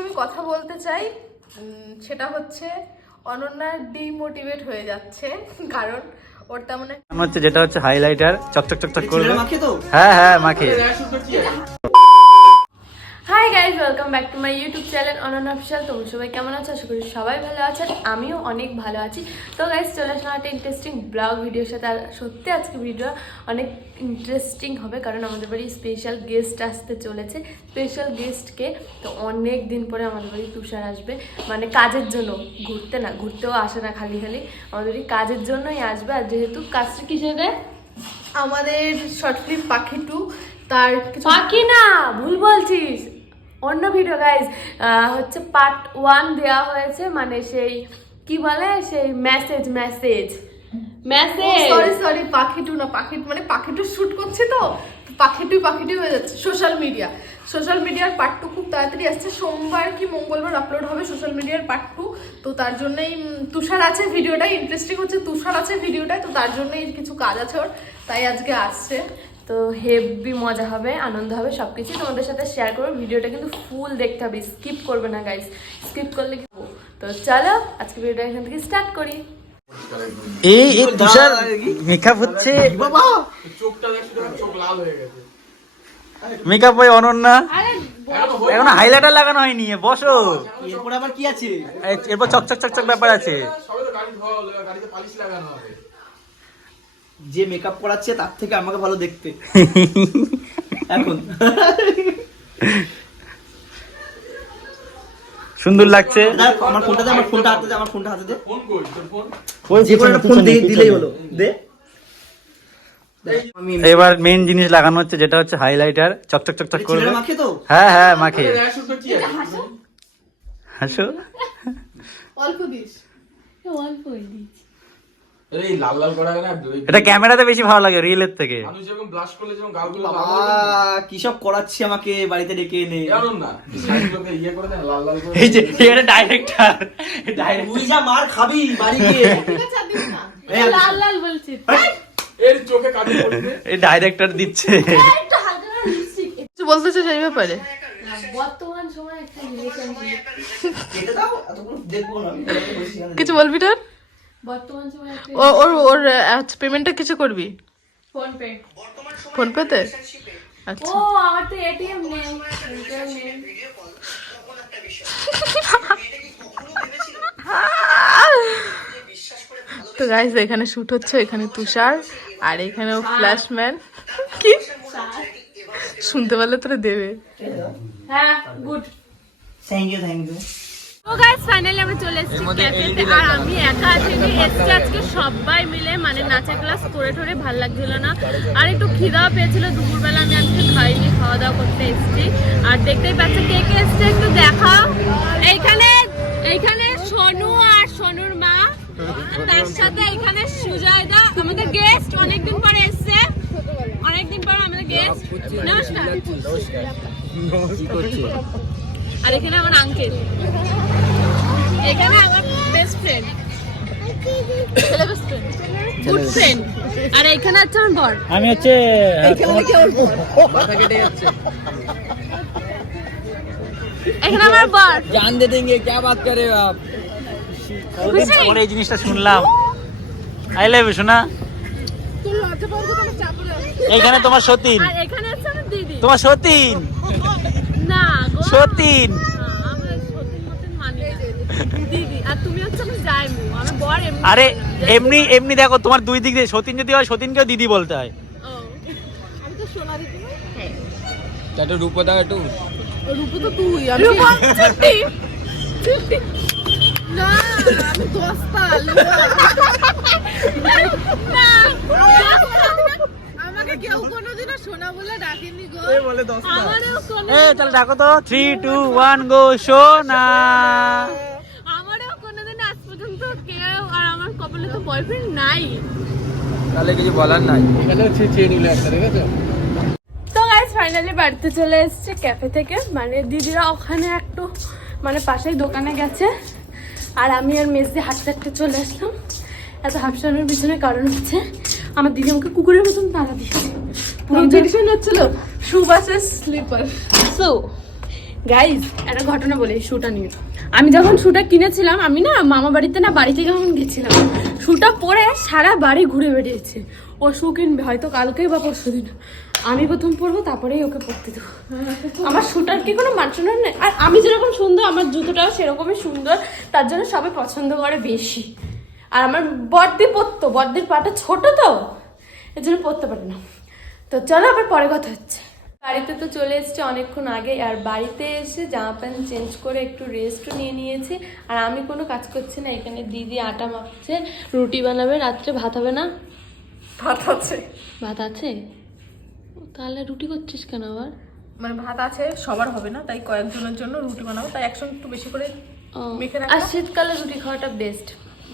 আমি কথা বলতে চাই, সেটা হচ্ছে অনন্যা ডিমোটিভেট হয়ে যাচ্ছে, কারণ ওর তেমন হচ্ছে যেটা হচ্ছে হাইলাইটার চকচক চকচক করবে। হ্যাঁ হ্যাঁ মাখে। Hi guys, welcome back to my YouTube channel Ananya official. তোমরা সবাই কেমন আছো? আশা করি সবাই ভালো আছেন, আমিও অনেক ভালো আছি। তো গাইজ চলে আসলাম একটা ইন্টারেস্টিং ব্লগ ভিডিওর সাথে। আর সত্যি আজকে ভিডিও অনেক ইন্টারেস্টিং হবে, কারণ আমাদের বাড়ি স্পেশাল গেস্ট আসতে চলেছে। স্পেশাল গেস্টকে তো অনেক দিন পরে আমাদের বাড়ি তুষার আসবে, মানে কাজের জন্য, ঘুরতেও আসে না খালি খালি, আমাদের বাড়ি কাজের জন্যই আসবে। আর যেহেতু কাজটা কিসের, আমাদের শর্ট ফিল্ম পাখি 2, তার পাখি না, ভুল বলছিস, অন্য ভিডিও গাইজ, হচ্ছে পার্ট 1 দেওয়া হয়েছে, মানে সেই কি বলে সেই মেসেজ সরি পাখি 2 না, পাখি মানে পাখি 2 শুট করছি, তো পাখি 2 হয়ে যাচ্ছে। সোশ্যাল মিডিয়ার পার্ট 2 খুব তাড়াতাড়ি আসছে, সোমবার কি মঙ্গলবার আপলোড হবে সোশ্যাল মিডিয়ার পার্ট 2। তো তার জন্যই তুষার আছে, ভিডিওটাই ইন্টারেস্টিং হচ্ছে, তুষার আছে ভিডিওটায়, তো তার জন্যই কিছু কাজ আছে ওর, তাই আজকে আসছে। তো হেভি মজা হবে, আনন্দ হবে, সব কিছুই তোমাদের সাথে শেয়ার করবো। ভিডিওটা কিন্তু ফুল দেখতে হবে, স্কিপ করবে না গাইস, স্কিপ করলে কি হবো। তো চলো আজকে ভিডিওটা এখান থেকে স্টার্ট করি। এই তুষার মেকআপ হচ্ছে, বাবা চোখটা দেখো, চোখ লাল হয়ে গেছে। মেকআপ হয় অনন্যা, এখন হাইলাইটার লাগানো হয়নি, বসো। এরপর আবার কি আছে? এরপর চকচক চকচক ব্যাপার আছে। সবে তো গাড়ি ধোয়া হলো, গাড়িতে পালিশ লাগানো হবে। যে মেকআপ করাচ্ছে তার থেকে আমাকে ভালো দেখতে এখন। সুন্দর লাগছে। আমার ফোনটা হাতে দে। ফোন কই তোর ফোন? ওই যে কোনো ফোন দিলেই হলো, দে। এবার মেইন জিনিস লাগানো হচ্ছে, যেটা হচ্ছে হাইলাইটার চকচক চকচক করবে। ছেলেরা মাখে তো? হ্যাঁ হ্যাঁ মাখে। র্যাশ উঠবে কি আছে? হাসো। অল্প দিস, এই লাল লাল করা না, এটা ক্যামেরাতে বেশি ভালো লাগে রিয়েলের থেকে। মানুষ যেরকম ব্লাশ করলে যেমন গালগুলো বাবা কি সব করাচ্ছি আমাকে বাড়িতে ডেকে এনে। এমন না, সাইডগুলোকে ইয়ে করে দেন লাল লাল করে। এই যে এটা ডাইরেক্টর, তুই যা মার খাবি বাড়ি গিয়ে। লাল বলছি, এর চোখে কালি পড়বে। এই ডাইরেক্টর দিচ্ছে। কিছু বলতে চাই এই ব্যাপারে? বর্তমান সময় একটা রিলেশনশিপ, কেটে দাও, এতক্ষণ দেখবো না আমি। কিছু বলবি তোর? বর্তমান সময় একটা ওর পেমেন্টটা কিছু করবি ফোন পেতে? আচ্ছা, ও আমার তো এটিএম নেই, তো গাইস এখানে শুট হচ্ছে, এখানে তুষার আর এখানে ফ্ল্যাশম্যান। কি শুনতে পারলে তোরা দেবে। হ্যাঁ গুড। Thank you. তো গাইস ফাইনালি আমরা চলে এসেছি ক্যাফেতে, আর আমি একা আসিনি, এসেছি আজকে সবাই মিলে, মানে নাচা ক্লাস করে ঠোরে ভাল লাগছিল না, আর একটু খিদাও পেয়েছিল দুপুরবেলা, আমি আজকে খাইনি, খাওয়া দাওয়া করতে এসেছি। আর দেখতেই পাচ্ছি কে কে এসছে, একটু দেখাও। এইখানে সোনু আর সোনুর মা, তার সাথে এখানে সুজয়দা, আমাদের গেস্ট, অনেকদিন পরে এসছে, অনেকদিন পর আমাদের গেস্ট। নমস্কার। আর এখানে আমার আঙ্কেল, এখানে আমার বেস্ট ফ্রেন্ড, গুড ফ্রেন্ড, আর এখানে আছে আমার বর। আমি হচ্ছে এখানে আমার বর। জান দে দেंगे क्या बात कर रहे हो आप? ওরে এই জিনিসটা শুনলাম, আই লাভ ইউ সোনা। এখানে তোমার সতীন, আর এখানে আছে আমার দিদি, তোমার সতীন না গো, সতীন। আমরা সতীন মতন মানি না, দিদি। আর তুমি হচ্ছে আমার জায়মু, আমার বর এমনি। আরে এমনি দেখো, তোমার দুই দিক দিয়ে সতীন যদি হয়, সতীনকেও দিদি বলতে হয়। ও, আমি তো সোনা দিদি না। হ্যাঁ, একটু রূপদা একটু। রূপু তো তুই, আমি চুপটি না, আমি দোস্তা না, আমাকে কেউ কোনোদিনও সোনা বলে ডাকেনি গো, বলে 10 আমারও কোনো, চল ডাকো তো, 3 2 1 গো সোনা। আমারও কোনোদিন আজ পর্যন্ত কেউ, আর আমার কপালে তো বয়ফ্রেন্ড নাই, তাহলে কিছু বলার নাই। এখানে চেয়ে নিলে একটা, দেখেছো? তো গাইস ফাইনালি বাড়িতে চলে এসেছে ক্যাফে থেকে, মানে দিদিরা ওখানে একটু মানে পাশেই দোকানে গেছে, আর আমি আর মেসি হাঁটতে হাঁটতে চলে আসলাম। এত হাফসানোর পিছনে কারণ হচ্ছে আমার দিদি আমাকে কুকুরের মতন তাড়া দিচ্ছে, পুরো কম্পিটিশন হচ্ছিল সুবাসের স্লিপার। সো গাইজ একটা ঘটনা বলি শুটা নিয়ে। আমি যখন শুটা কিনেছিলাম, আমি না মামা বাড়িতে না বাড়ি থেকে যখন গেছিলাম, শুটা পরে সারা বাড়ি ঘুরে বেরিয়েছে। ও শু কিনবে হয়তো কালকেই বা পরশু দিন, আমি প্রথম পরবো তারপরেই ওকে পরতে দেবো। আমার শুটার কি কোনো মানসম্মান নেই? আর আমি যেরকম সুন্দর আমার জুতোটাও সেরকমই সুন্দর, তার জন্য সবাই পছন্দ করে বেশি। আর আমার বড়দি পরতো, বড়দির পাটা ছোট তো এর জন্য পরতে পারে না। তো চলো আবার পরে কথা হচ্ছে। বাড়িতে তো চলে এসেছে অনেকক্ষণ আগে, আর বাড়িতে এসে জামা প্যান্ট চেঞ্জ করে একটু রেস্টও নিয়ে নিয়েছি। আর আমি কোনো কাজ করছি না, এখানে দিদি আটা মাখছে, রুটি বানাবে, রাত্রে ভাত হবে না? ভাত আছে, ভাত আছে? ও, তাহলে রুটি করছিস কেন আবার? মানে ভাত আছে, সবার হবে না, তাই কয়েকজনের জন্য রুটি বানাবো, তাই একসঙ্গে একটু বেশি করে ও, মেখে আর রাখবো। শীতকালে রুটি খাওয়াটা বেস্ট,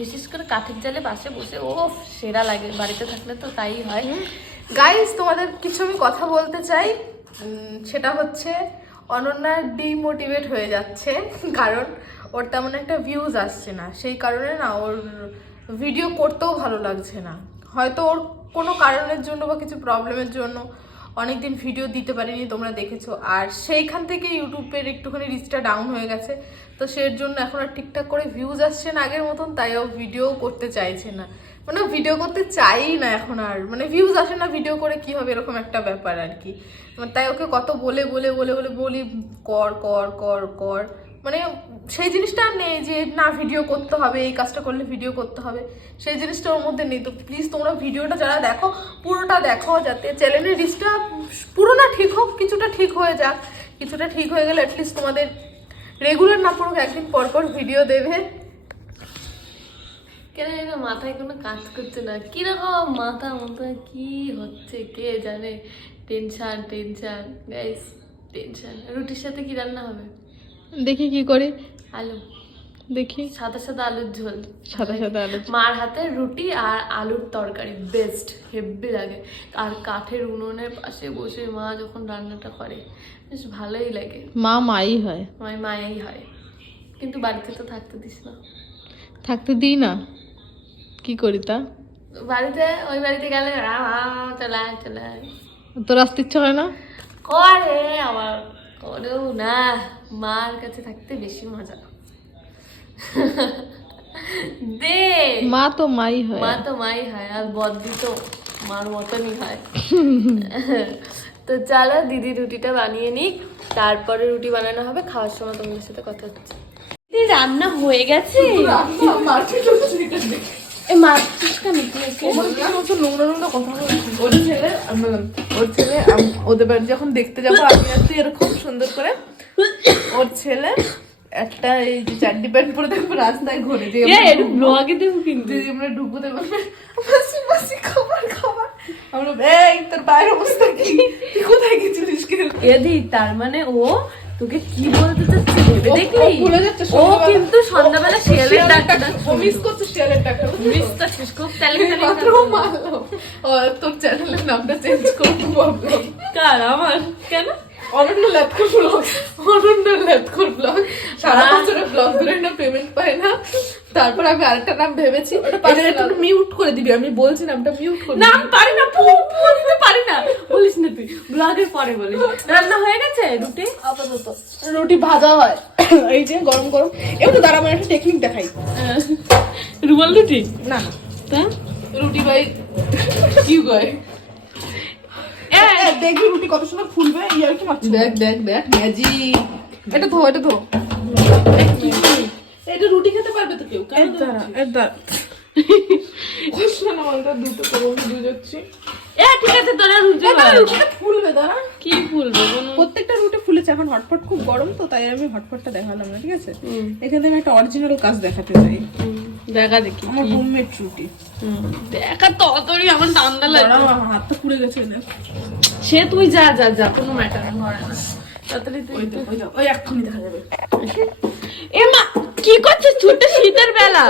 বিশেষ করে কাঠের জালে পাশে বসে, ও সেরা লাগে। বাড়িতে থাকলে তো তাই হয়। গাইস, তোমাদের কিছু আমি কথা বলতে চাই, সেটা হচ্ছে অনন্যা ডিমোটিভেট হয়ে যাচ্ছে, কারণ ওর তেমন একটা ভিউজ আসছে না। সেই কারণে না ওর ভিডিও করতেও ভালো লাগছে না। হয়তো ওর কোনো কারণের জন্য বা কিছু প্রবলেমের জন্য অনেকদিন ভিডিও দিতে পারিনি, তোমরা দেখেছো। আর সেইখান থেকে ইউটিউবের একটুখানি রিচটা ডাউন হয়ে গেছে, তো সের জন্য এখন আর ঠিকঠাক করে ভিউজ আসছে না আগের মতন, তাই ও ভিডিও করতে চাইছে না। মানে ভিডিও করতে চাই না এখন আর, মানে ভিউজ আসে না, ভিডিও করে কি হবে, এরকম একটা ব্যাপার আর কি। তাই ওকে কত বলে বলে বলে বলে বলি কর কর কর কর, মানে সেই জিনিসটা আর নেই যে না ভিডিও করতে হবে, এই কাজটা করলে ভিডিও করতে হবে, সেই জিনিসটা ওর মধ্যে নেই। তো প্লিজ তোমরা ভিডিওটা যারা দেখো পুরোটা দেখো, যাতে চ্যানেলের রিচটা পুরো না ঠিক হোক, কিছুটা ঠিক হয়ে যাক। কিছুটা ঠিক হয়ে গেলে অ্যাটলিস্ট তোমাদের রেগুলার না পড়ুক, একদিন পর পর ভিডিও দেবে। কেন যেন মাথায় কোনো কাজ করছে না, কিরকম মাথা কি হচ্ছে কে জানে। Tension tension guys, tension. রুটির সাথে কি রান্না হবে দেখি কি করে, আলু, দেখি সাদা সাদা আলুর ঝোল, সাদা সাদা আলু। মার হাতের রুটি আর আলুর তরকারি বেস্ট, হেব্বি লাগে। আর কাঠের উনুনের পাশে বসে মা যখন রান্নাটা করে বেশ ভালোই লাগে। মাই হয়, মায়াই হয়, কিন্তু বাড়িতে তো থাকতে দিস না। থাকতে দিই না, কি করি তা? বাড়িতে ওই বাড়িতে গেলে চলে চলে তোর আসতে ইচ্ছা হয় না? করে, আবার করেও না। মার কাছে থাকতে বেশি মজা। দে, মা তো মাই হয়। মা তো মাই হয়, আর বদ্দি তো মার মতনই হয়। তো চলো দিদি রুটিটা বানিয়ে নিক, তারপরে রুটি বানানো হবে, খাওয়ার সময় তোমাদের সাথে কথা হচ্ছে। দিদি রান্না হয়ে গেছে? এ মারছিস কেন তুই একে? নোংরা নোংরা কথা বলছি। ওর ছেলে ওদের বাড়ি যখন দেখতে যাবো আমি আর তুই এরকম সুন্দর করে, ওর ছেলে একটা এই যে চাড্ডি প্যান্ট পরে দেখবো রাস্তায় ঘুরে, যে ব্লগে দেবো কিন্তু। দিদি আমরা ঢুকবো দেখবো মাসি মাসি খাবার খাবার, আমরা এই তোর বাইরের অবস্থা কি, তুই কোথায় গেছিলিস? এদি তার মানে ও তোকে কি বলতে চাচ্ছে ভেবে দেখলি? ভুলে যাচ্ছে ও কিন্তু সন্ধ্যাবেলা শিয়ালের ডাকটা ও মিস করছে, শিয়ালের ডাকটা মিস করছিস খুব ট্যালেন্টেড। তোর চ্যানেলের নামটা চেঞ্জ করবো ভাবলাম। কার? আমার? কেন? অনন্য ল্যাপকর ব্লগ, অনন্য ল্যাপকর ব্লগ। সারা বছরের ব্লগ ধরে না পেমেন্ট পায় না, তারপর আমি আরেকটা নাম ভেবেছি, মিউট করে দিবি, আমি বলছি নামটা মিউট করে। নাম পারি না, বলতে পারি না, বলিস না তুই, ব্লগের পরে বলিস। রান্না হয়ে গেছে রুটি? আপাতত রুটি ভাজা হয়, এই যে গরম গরম। এবার দাঁড়া, আমার একটা টেকনিক দেখাই। রুমাল রুটি না তা রুটি ভাই কি কয়, দেখবি রুটি কত সুন্দর ফুলবে, ইয়ার কি মারছিস? দেখ দেখ দেখ ম্যাজিক। এটা ধো, এটা ধো, এটা রুটি খেতে পারবে তো কেউ? কেন দুটো করবো, বুঝে যাচ্ছি। ঠিক আছে, তোরা রুটি বানা। রুটিটা ফুলবে, দাঁড়া। কি ফুলবে? প্রত্যেকটা রুটি ফুলেছে, এখন হটপট খুব গরম তো, তাই আমি হটপটটা দেখালাম না, ঠিক আছে? এখানে আমি একটা অরিজিনাল কাজ দেখাতে চাই, দেখা দেখি আমার হোমমেড রুটি। দেখা তাড়াতাড়ি, আমার ঠান্ডা লাগে। দাঁড়াও, আমার হাতটা পুড়ে গেছে না। সে তুই যা যা যা, কোনো ম্যাটার করে না। তাড়াতাড়ি তুই। ওই এক্ষুনি দেখা যাবে। এ মা, কি করছিস? ছোট শীতের বেলা,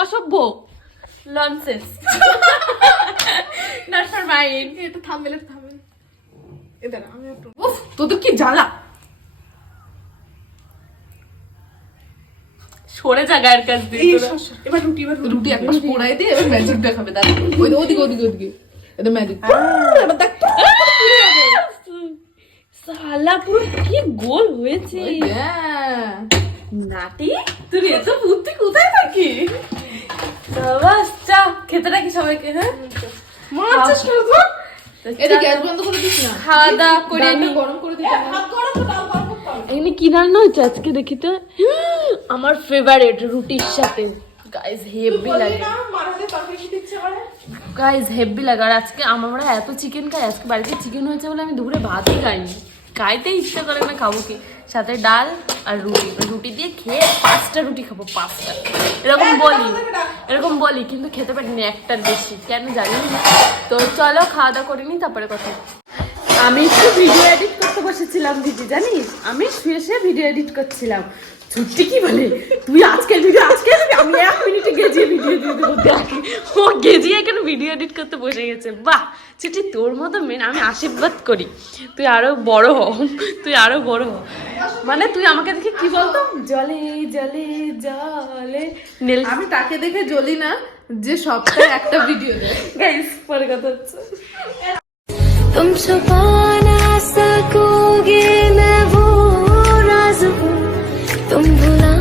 অসভ্য, ননসেন্স। Not for mind. এটা থামবে, থামবে। এ দাঁড়া, আমি একটু, উফ তোদের কি জ্বালা। সরে যা গায়ের কাছ দিয়ে তোরা। এবার রুটি এক পাশ পোড়াই দিয়ে এবার ম্যাজিক দেখাবে, দাঁড়া। ওদিকে এটা ম্যাজিক। এবার দেখ সালা পুরো কি গোল হয়েছে। নাটি তুই এত বুদ্ধি কোথায় থাকি? বাস চা খেতে রাখি সবাইকে। হ্যাঁ মাছ করবো। এটা গ্যাস বন্ধ করে দিস না, খাওয়া দাওয়া করে নি। গরম করে দিস না। এখানে কি রান্না হচ্ছে আজকে দেখি তো। আমার ফেভারিট রুটির সাথে গাইস হেভি লাগে, গাইস হেভি লাগে। আর আজকে আমরা এত চিকেন খাই, আজকে বাড়িতে চিকেন হয়েছে বলে আমি দুপুরে ভাতই খাইনি, খাইতে ইচ্ছা করে না, খাবো কি সাথে ডাল আর রুটি। রুটি দিয়ে খেয়ে 5টা রুটি খাবো, 5টা এরকম বলি কিন্তু খেতে পারিনি, একটার বেশি কেন জানি না। তো চলো খাওয়া দাওয়া করে নি, তারপরে কথা। আমি একটু ভিডিও এডিট করতে বসেছিলাম দিদি, জানিস আমি শুয়ে শুয়ে ভিডিও এডিট করছিলাম। ছুটি কি বলে তুই আজকের ভিডিও আজকে আমি 1 মিনিটে গেজিয়ে ভিডিও দিয়ে দেবো। দেখ ও গেজিয়ে এখানে ভিডিও এডিট করতে বসে গেছে। বাহ ছুটি, তোর মতো মেন আমি আশীর্বাদ করি, তুই আরো বড় হ, তুই আরো বড় হ। মানে তুই আমাকে দেখে কি বলতো, জলে জলে জলে নীল। আমি তাকে দেখে জ্বলি না যে সপ্তাহে একটা ভিডিও দেয়। গাইস পরে কথা হচ্ছে। तुम छुपा ना सकोगे मैं वो राज हूँ, तुम भुला